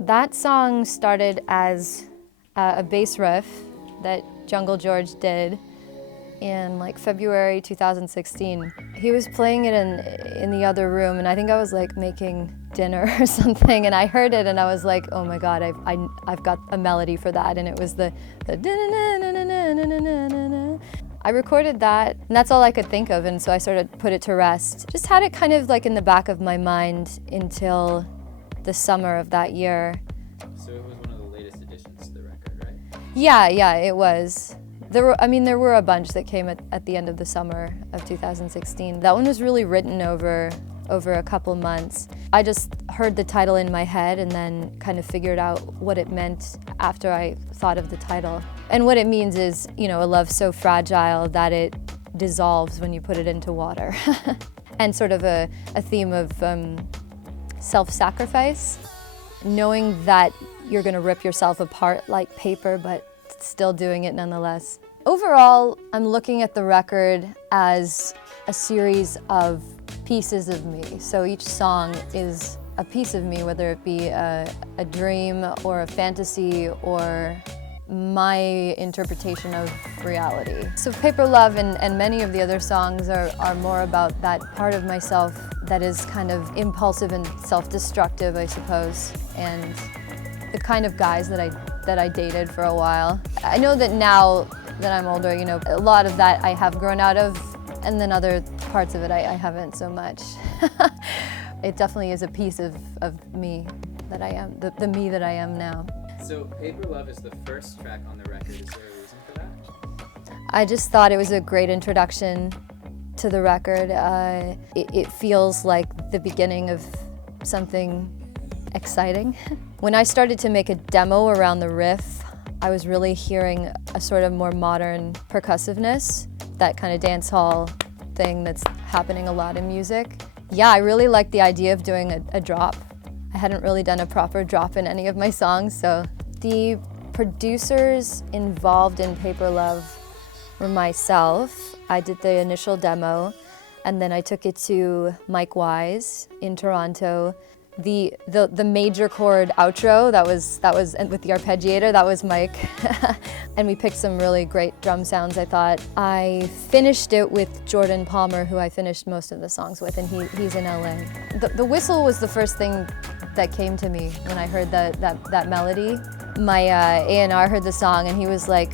That song started as a bass riff that Jungle George did in like February 2016. He was playing it in the other room, and I think I was like making dinner or something, and I heard it and I was like, oh my God, I've got a melody for that, and it was the I recorded that, and that's all I could think of, and so I sort of put it to rest. Just had it kind of like in the back of my mind until the summer of that year. So it was one of the latest additions to the record, right? Yeah, it was. There were a bunch that came at the end of the summer of 2016. That one was really written over a couple months. I just heard the title in my head and then kind of figured out what it meant after I thought of the title. And what it means is, a love so fragile that it dissolves when you put it into water. And sort of a theme of self-sacrifice, knowing that you're gonna rip yourself apart like paper, but still doing it nonetheless. Overall, I'm looking at the record as a series of pieces of me. So each song is a piece of me, whether it be a dream or a fantasy or my interpretation of reality. So Paper Love and many of the other songs are more about that part of myself that is kind of impulsive and self-destructive, I suppose, and the kind of guys that I dated for a while. I know that now that I'm older, a lot of that I have grown out of, and then other parts of it I haven't so much. It definitely is a piece of me that I am, the me that I am now. So Paper Love is the first track on the record. Is there a reason for that? I just thought it was a great introduction to the record. It feels like the beginning of something exciting. When I started to make a demo around the riff, I was really hearing a sort of more modern percussiveness, that kind of dance hall thing that's happening a lot in music. Yeah, I really liked the idea of doing a drop. I hadn't really done a proper drop in any of my songs, so the producers involved in Paper Love were myself. I did the initial demo, and then I took it to Mike Wise in Toronto. The major chord outro, that was and with the arpeggiator, that was Mike. And we picked some really great drum sounds, I thought. I finished it with Jordan Palmer, who I finished most of the songs with, and he's in LA. The whistle was the first thing that came to me when I heard that melody. My A&R heard the song, and he's like,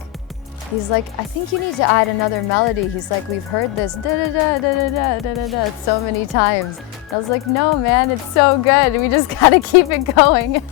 I think you need to add another melody. He's like, we've heard this da-da-da-da-da-da-da-da so many times. I was like, no, man, it's so good. We just gotta keep it going.